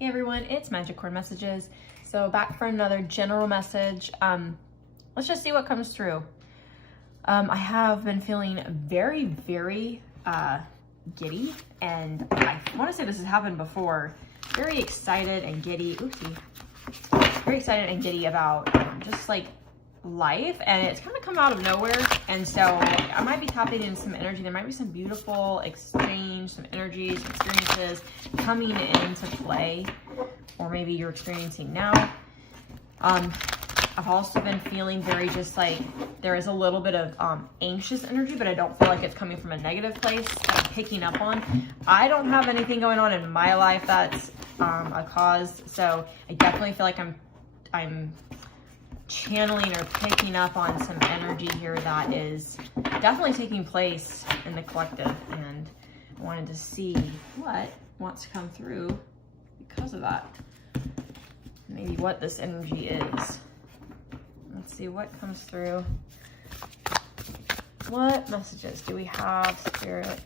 Hey everyone, it's Madgicorn Messages. So back for another general message. Let's just see what comes through. I have been feeling very giddy, and I want to say this has happened before. Very excited and giddy. Oopsie. Very excited and giddy about just like life, and it's kind of come out of nowhere. And so I might be tapping in some energy. There might be some beautiful exchange, some energies, experiences coming into play, or maybe you're experiencing now. I've also been feeling very just like there is a little bit of anxious energy, but I don't feel like it's coming from a negative place that I'm picking up on. I don't have anything going on in my life that's a cause, so I definitely feel like I'm channeling or picking up on some energy here that is definitely taking place in the collective, and I wanted to see what wants to come through because of that. Maybe what this energy is. Let's see what comes through. What messages do we have, Spirit?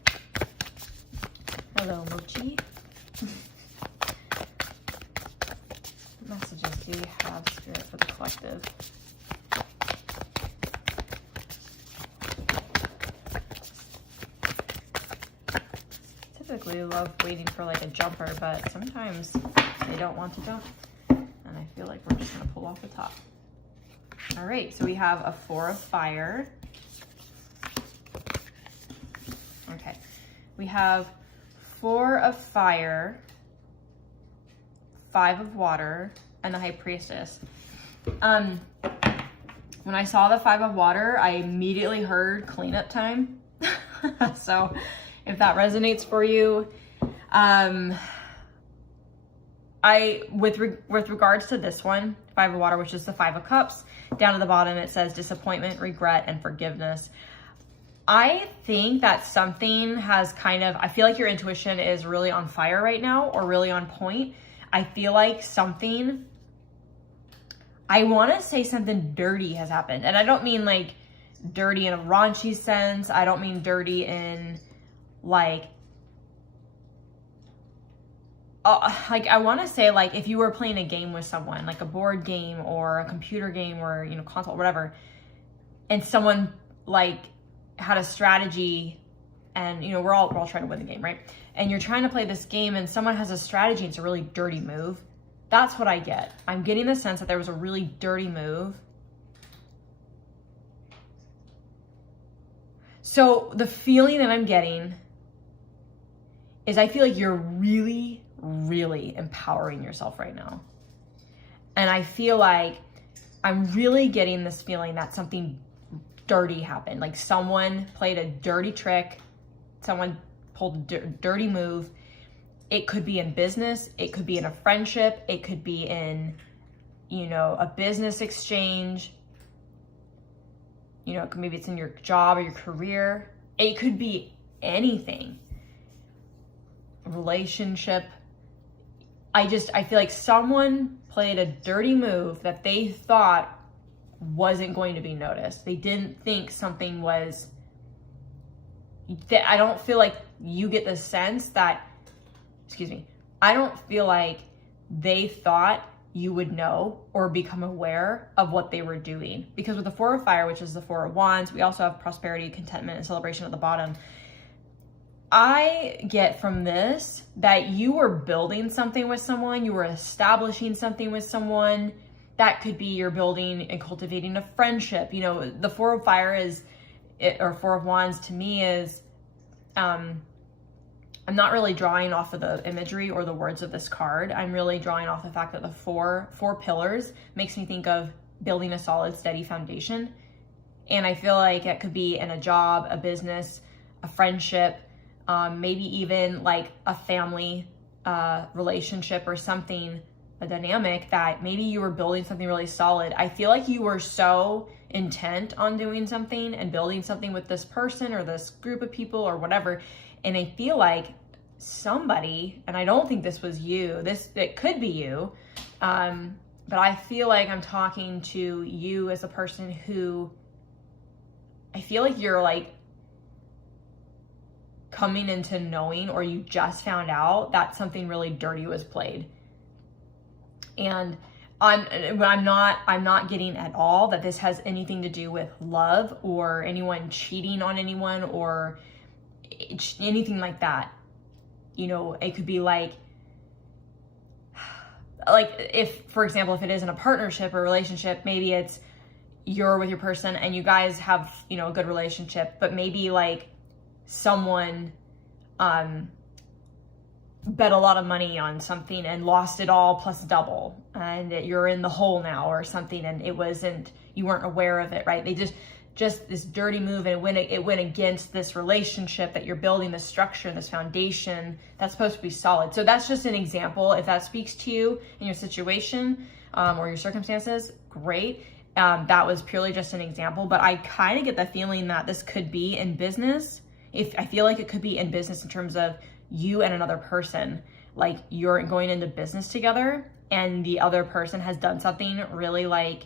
Hello, Mochi. What messages do we have, Spirit, for the collective? Typically love waiting for like a jumper, but sometimes they don't want to jump. And I feel like we're just gonna pull off the top. All right, so we have a 4 of fire. Okay, we have 4 of fire, 5 of water, and the High Priestess. When I saw the 5 of water, I immediately heard cleanup time. So if that resonates for you, with regards to this one, 5 of water, which is the 5 of cups, down to the bottom it says disappointment, regret, and forgiveness. I think that something has I feel like your intuition is really on fire right now, or really on point. I feel like I want to say something dirty has happened. And I don't mean like dirty in a raunchy sense. I don't mean dirty in like I want to say like if you were playing a game with someone, like a board game or a computer game or, you know, console, whatever, and someone like had a strategy, and, you know, we're all trying to win the game, right? And you're trying to play this game and someone has a strategy and it's a really dirty move. That's what I get. I'm getting the sense that there was a really dirty move. So the feeling that I'm getting is I feel like you're really empowering yourself right now. And I feel like I'm really getting this feeling that something dirty happened. Like someone played a dirty trick. Someone pulled a dirty move. It could be in business. It could be in a friendship. It could be in, you know, a business exchange. You know, maybe it's in your job or your career. It could be anything. Relationship. I feel like someone played a dirty move that they thought wasn't going to be noticed. They didn't think something was, I don't feel like you get the sense that, I don't feel like they thought you would know or become aware of what they were doing. Because with the 4 of fire, which is the 4 of wands, we also have prosperity, contentment, and celebration at the bottom. I get from this that you were building something with someone, you were establishing something with someone. That could be you're building and cultivating a friendship. You know, the 4 of fire or 4 of wands to me is, I'm not really drawing off of the imagery or the words of this card. I'm really drawing off the fact that the four pillars makes me think of building a solid, steady foundation. And I feel like it could be in a job, a business, a friendship, maybe even like a family relationship or something, a dynamic that maybe you were building something really solid. I feel like you were so intent on doing something and building something with this person or this group of people or whatever. And I feel like somebody, and I don't think this was you, it could be you, but I feel like I'm talking to you as a person who, I feel like you're like coming into knowing, or you just found out that something really dirty was played. And I'm not getting at all that this has anything to do with love or anyone cheating on anyone or anything like that. You know, it could be like if, for example, if it isn't a partnership or relationship, maybe it's you're with your person and you guys have, you know, a good relationship, but maybe like someone bet a lot of money on something and lost it all plus double, and you're in the hole now or something, and you weren't aware of it, right? They just this dirty move, and it went against this relationship that you're building, this structure, this foundation that's supposed to be solid. So that's just an example. If that speaks to you in your situation or your circumstances, great. That was purely just an example, but I kind of get the feeling that this could be in business. I feel like it could be in business in terms of you and another person, like you're going into business together and the other person has done something really like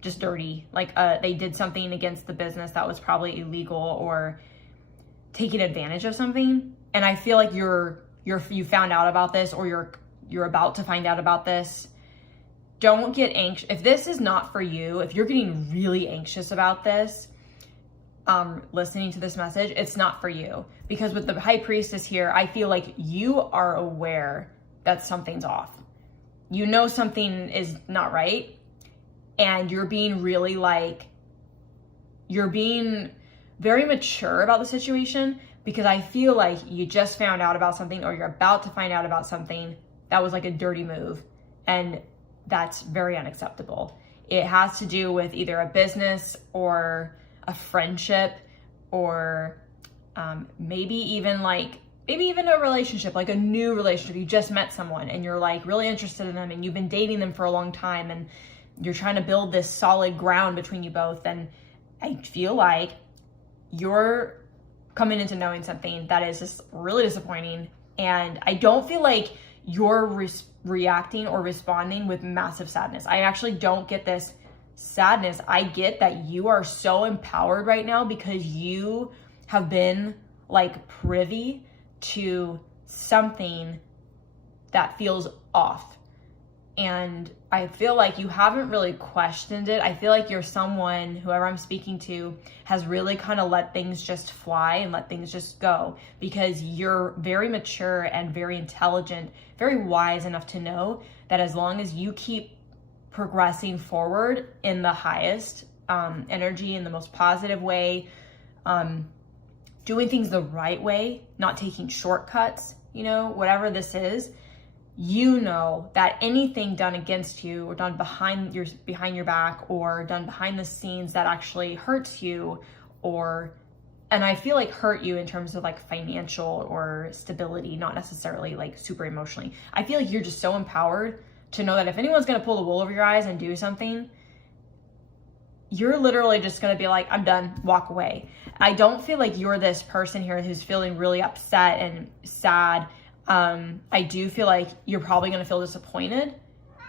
just dirty. Like they did something against the business that was probably illegal or taking advantage of something. And I feel like you found out about this, or you're about to find out about this. Don't get anxious. If this is not for you, if you're getting really anxious about this, listening to this message, it's not for you. Because with the High Priestess here, I feel like you are aware that something's off. You know something is not right, and you're being very mature about the situation, because I feel like you just found out about something, or you're about to find out about something that was like a dirty move, and that's very unacceptable. It has to do with either a business or a friendship, or maybe even a relationship, like a new relationship. You just met someone and you're like really interested in them, and you've been dating them for a long time, and you're trying to build this solid ground between you both. And I feel like you're coming into knowing something that is just really disappointing. And I don't feel like you're reacting or responding with massive sadness. I actually don't get this sadness. I get that you are so empowered right now because you have been like privy to something that feels off. And I feel like you haven't really questioned it. I feel like you're someone, whoever I'm speaking to, has really kind of let things just fly and let things just go, because you're very mature and very intelligent, very wise enough to know that as long as you keep progressing forward in the highest energy, in the most positive way, doing things the right way, not taking shortcuts, you know, whatever this is, you know that anything done against you or done behind your back or done behind the scenes that actually hurts you, and I feel like hurt you in terms of like financial or stability, not necessarily like super emotionally. I feel like you're just so empowered to know that if anyone's going to pull the wool over your eyes and do something, you're literally just going to be like, I'm done, walk away. I don't feel like you're this person here who's feeling really upset and sad. I do feel like you're probably going to feel disappointed,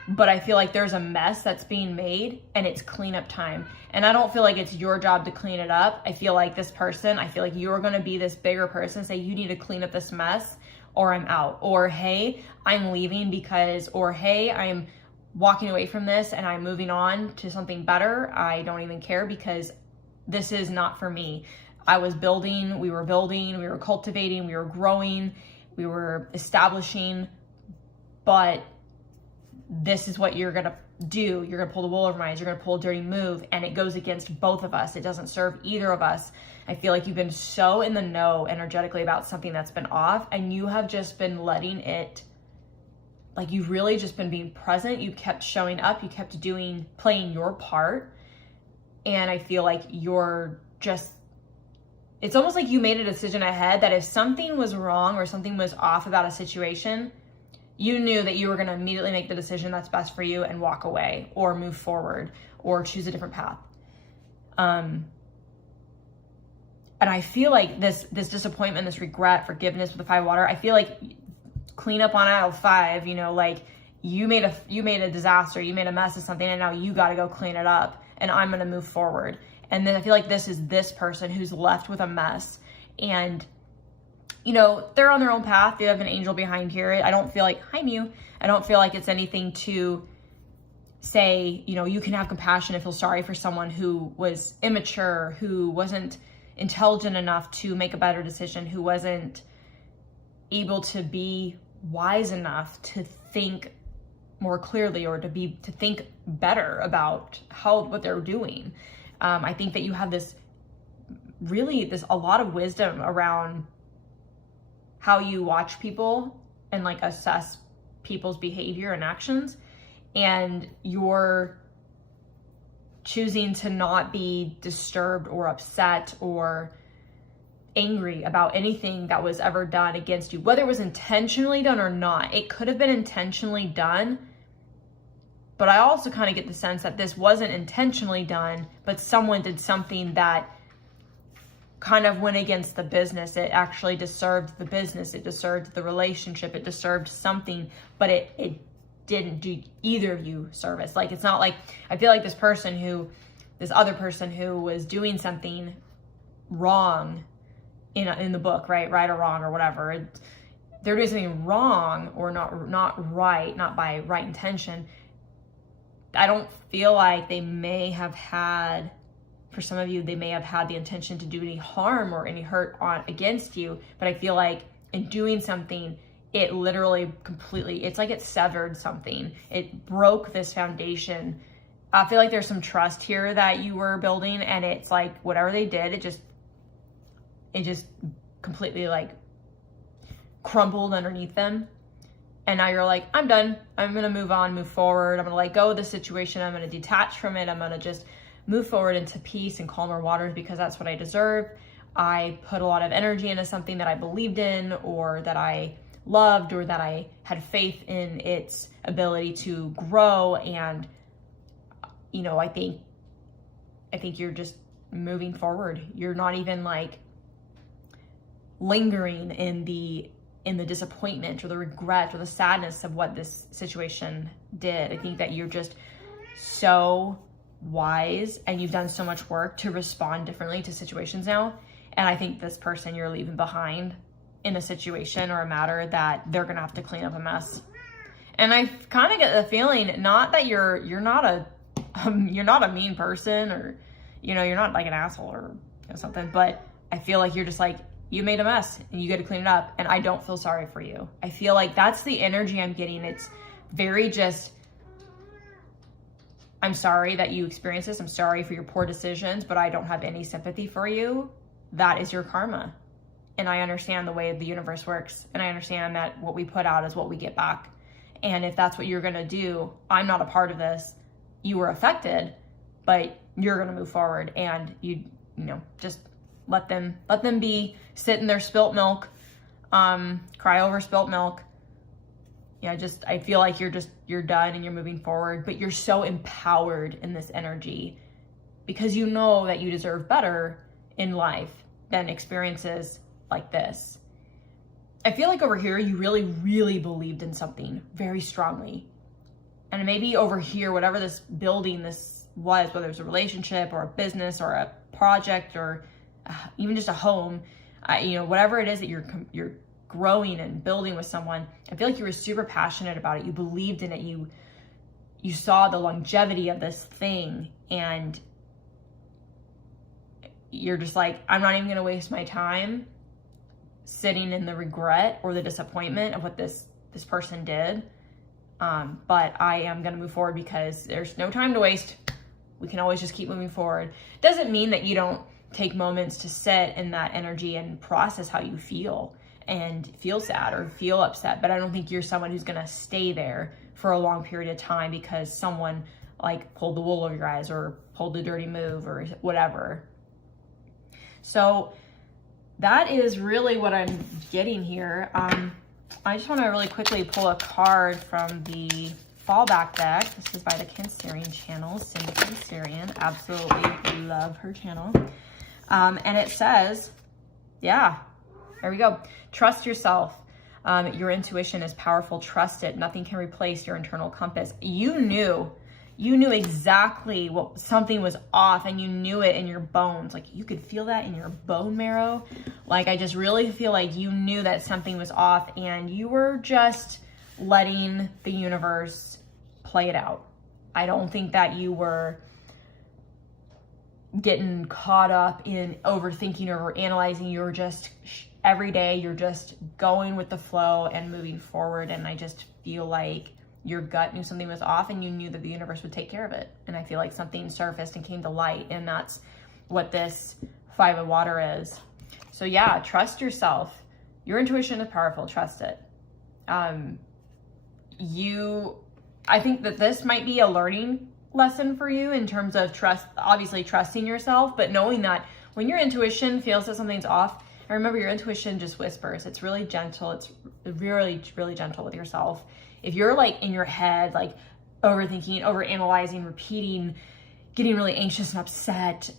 but I feel like there's a mess that's being made and it's cleanup time. And I don't feel like it's your job to clean it up. I feel like you're going to be this bigger person, say you need to clean up this mess, or I'm out, or hey, I'm leaving or hey, I'm walking away from this and I'm moving on to something better. I don't even care because this is not for me. We were building, we were cultivating, we were growing, we were establishing, but this is what you're going to do. You're going to pull the wool over my eyes. You're going to pull a dirty move, and it goes against both of us. It doesn't serve either of us. I feel like you've been so in the know energetically about something that's been off, and you have just been letting it, like you've really just been being present. You kept showing up. You kept playing your part. And I feel like it's almost like you made a decision ahead that if something was wrong or something was off about a situation, you knew that you were going to immediately make the decision that's best for you and walk away or move forward or choose a different path. And I feel like this disappointment, this regret, forgiveness with the 5 of water, I feel like clean up on aisle 5, you know, like you made a disaster, you made a mess of something, and now you got to go clean it up, and I'm going to move forward. And then I feel like this is this person who's left with a mess, and you know, they're on their own path. They have an angel behind here. I don't feel like, hi Mew, I don't feel like it's anything to say, you know, you can have compassion and feel sorry for someone who was immature, who wasn't intelligent enough to make a better decision, who wasn't able to be wise enough to think more clearly or to think better about what they're doing. I think that you have a lot of wisdom around how you watch people and like assess people's behavior and actions, and you're choosing to not be disturbed or upset or angry about anything that was ever done against you, whether it was intentionally done or not. It could have been intentionally done, but I also kind of get the sense that this wasn't intentionally done, but someone did something that kind of went against the business. It actually disturbed the business. It disturbed the relationship. It disturbed something, but it didn't do either of you service. Like, it's not like, I feel like this other person who was doing something wrong in the book, right or wrong or whatever, they're doing something wrong or not right, not by right intention. I don't feel like they may have had, for some of you, they may have had the intention to do any harm or any hurt against you, but I feel like in doing something, it literally completely, it's like it severed something. It broke this foundation. I feel like there's some trust here that you were building, and it's like whatever they did, it just completely like crumbled underneath them. And now you're like, I'm done. I'm going to move on, move forward. I'm going to let go of the situation. I'm going to detach from it. I'm going to just move forward into peace and calmer waters because that's what I deserve. I put a lot of energy into something that I believed in, or that I loved, or that I had faith in its ability to grow. And, you know, I think you're just moving forward. You're not even like lingering in the disappointment or the regret or the sadness of what this situation did. I think that you're just so wise and you've done so much work to respond differently to situations now. And I think this person you're leaving behind in a situation or a matter that they're gonna have to clean up a mess. And I kind of get the feeling, not that you're not a mean person, or, you know, you're not like an asshole or something, but I feel like you're just like, you made a mess and you got to clean it up. And I don't feel sorry for you. I feel like that's the energy I'm getting. It's very just, I'm sorry that you experienced this. I'm sorry for your poor decisions, but I don't have any sympathy for you. That is your karma. And I understand the way the universe works. And I understand that what we put out is what we get back. And if that's what you're going to do, I'm not a part of this. You were affected, but you're going to move forward, and you know, just let them be, sit in their spilt milk, cry over spilt milk. Yeah, I feel like you're done and you're moving forward, but you're so empowered in this energy because you know that you deserve better in life than experiences like this. I feel like over here, you really, really believed in something very strongly. And maybe over here, whatever this building this was, whether it was a relationship or a business or a project or even just a home, you know, whatever it is that you're growing and building with someone, I feel like you were super passionate about it. You believed in it. You saw the longevity of this thing, and you're just like, I'm not even going to waste my time sitting in the regret or the disappointment of what this person did. But I am going to move forward because there's no time to waste. We can always just keep moving forward. Doesn't mean that you don't take moments to sit in that energy and process how you feel and feel sad or feel upset. But I don't think you're someone who's going to stay there for a long period of time because someone like pulled the wool over your eyes or pulled a dirty move or whatever. So that is really what I'm getting here. I just want to really quickly pull a card from the fallback deck. This is by the Cancerian channel, Cindy Cancerian. Absolutely love her channel. And it says, yeah, there we go. Trust yourself. Your intuition is powerful. Trust it. Nothing can replace your internal compass. You knew you knew exactly what something was off, and you knew it in your bones. Like you could feel that in your bone marrow. Like I just really feel like you knew that something was off, and you were just letting the universe play it out. I don't think that you were getting caught up in overthinking or analyzing. You were just every day, you're just going with the flow and moving forward. And I just feel like your gut knew something was off, and you knew that the universe would take care of it. And I feel like something surfaced and came to light, and that's what this 5 of water is. So yeah, trust yourself. Your intuition is powerful. Trust it. I think that this might be a learning lesson for you in terms of obviously trusting yourself, but knowing that when your intuition feels that something's off, and remember, your intuition just whispers. It's really gentle. It's really, really gentle with yourself. If you're like in your head, like overthinking, overanalyzing, repeating, getting really anxious and upset,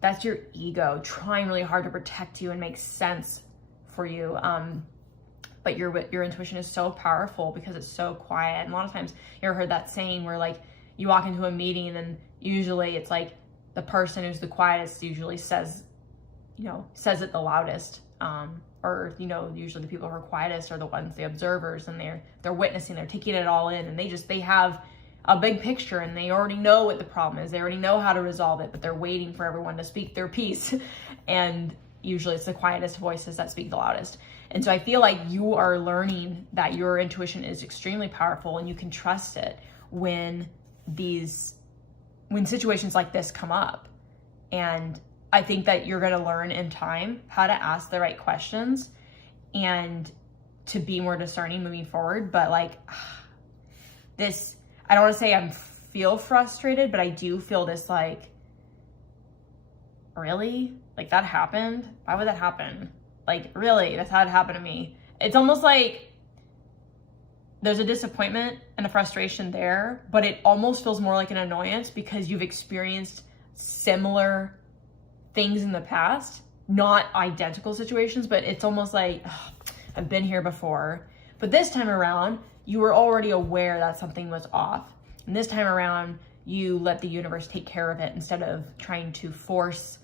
that's your ego trying really hard to protect you and make sense for you. But your intuition is so powerful because it's so quiet. And a lot of times you ever heard that saying where like you walk into a meeting and usually it's like the person who's the quietest usually says it the loudest. Or usually the people who are quietest are the ones, the observers, and they're witnessing, they're taking it all in, and they have a big picture, and they already know what the problem is. They already know how to resolve it, but they're waiting for everyone to speak their piece. And usually it's the quietest voices that speak the loudest. And so I feel like you are learning that your intuition is extremely powerful, and you can trust it when situations like this come up. And I think that you're going to learn in time how to ask the right questions and to be more discerning moving forward. But like this, I don't want to say I feel frustrated, but I do feel this like, really? Like that happened? Why would that happen? Like really, that's how it happened to me. It's almost like there's a disappointment and a frustration there, but it almost feels more like an annoyance because you've experienced similar things in the past, not identical situations, but it's almost like, I've been here before. But this time around, you were already aware that something was off. And this time around, you let the universe take care of it instead of trying to force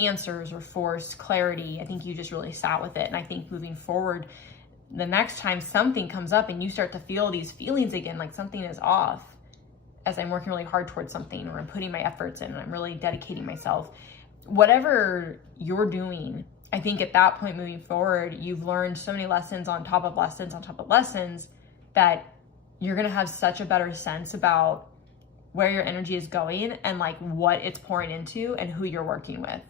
answers or force clarity. I think you just really sat with it. And I think moving forward, the next time something comes up and you start to feel these feelings again, like something is off, as I'm working really hard towards something, or I'm putting my efforts in and I'm really dedicating myself, whatever you're doing, I think at that point moving forward, you've learned so many lessons on top of lessons on top of lessons that you're going to have such a better sense about where your energy is going and like what it's pouring into and who you're working with.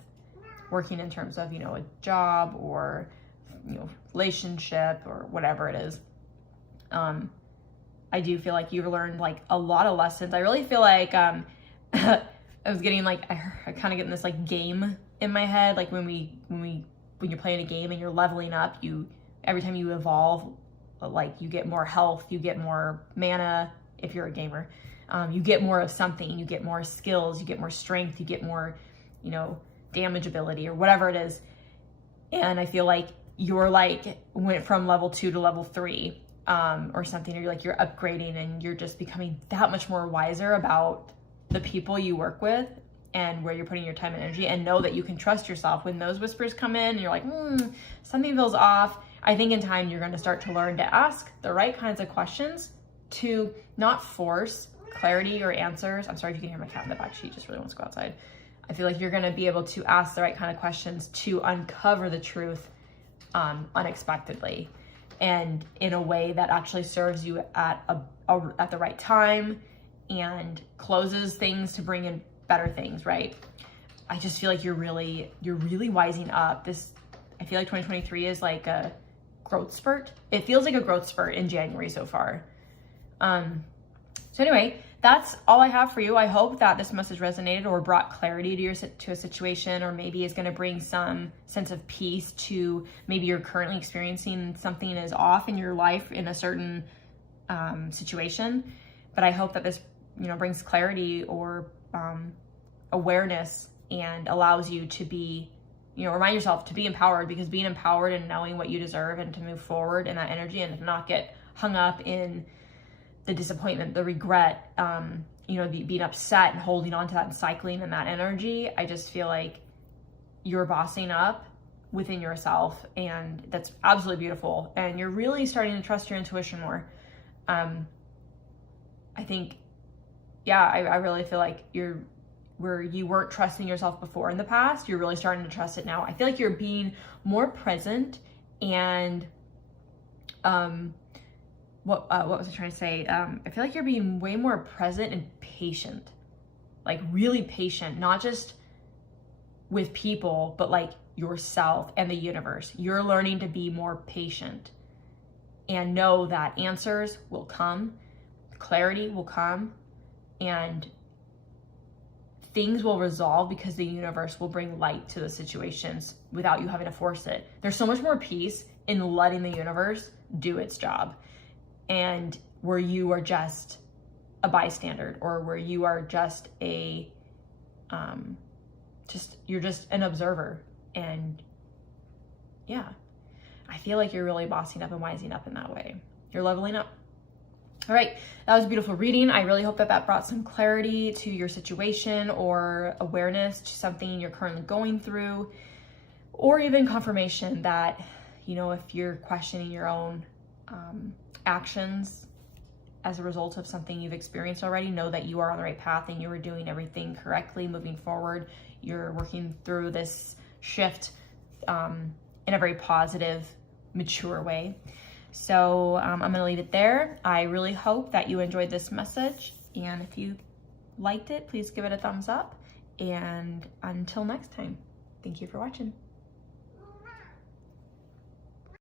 Working in terms of, a job or, relationship or whatever it is. I do feel like you've learned like a lot of lessons. I really feel like, I was getting like, I kind of get in this like game in my head. Like when you're playing a game and you're leveling up, every time you evolve, like you get more health, you get more mana if you're a gamer. You get more of something, you get more skills, you get more strength, you get more, damage ability or whatever it is. And I feel like you're like went from level 2 to level 3 or something, or you're upgrading and you're just becoming that much more wiser about the people you work with and where you're putting your time and energy, and know that you can trust yourself when those whispers come in and you're like, something feels off. I think in time you're going to start to learn to ask the right kinds of questions to not force clarity or answers. I'm sorry if you can hear my cat in the back. She just really wants to go outside. I feel like you're going to be able to ask the right kind of questions to uncover the truth unexpectedly and in a way that actually serves you at the right time and closes things to bring in better things, right? I just feel like you're really wising up. I feel like 2023 is like a growth spurt. It feels like a growth spurt in January so far. So anyway, that's all I have for you. I hope that this message resonated or brought clarity to a situation, or maybe is going to bring some sense of peace to maybe you're currently experiencing something is off in your life in a certain situation. But I hope that this, brings clarity or awareness and allows you to be, remind yourself to be empowered, because being empowered and knowing what you deserve and to move forward in that energy and to not get hung up in the disappointment, the regret, you know, being upset and holding on to that and cycling in that energy. I just feel like you're bossing up within yourself, and that's absolutely beautiful. And you're really starting to trust your intuition more. I think, yeah, I really feel like you're, where you weren't trusting yourself before in the past, you're really starting to trust it now. I feel like you're being more present and, what was I trying to say? I feel like you're being way more present and patient, like really patient, not just with people, but like yourself and the universe. You're learning to be more patient and know that answers will come, clarity will come, and things will resolve because the universe will bring light to the situations without you having to force it. There's so much more peace in letting the universe do its job, and where you are just a bystander, or where you are just a you're just an observer. And yeah, I feel like you're really bossing up and wising up in that way. You're leveling up. All right, that was a beautiful reading. I really hope that that brought some clarity to your situation, or awareness to something you're currently going through, or even confirmation that, you know, if you're questioning your own actions as a result of something you've experienced already, know that you are on the right path and you are doing everything correctly moving forward. You're working through this shift in a very positive, mature way. So I'm going to leave it there. I really hope that you enjoyed this message. And if you liked it, please give it a thumbs up. And until next time, thank you for watching.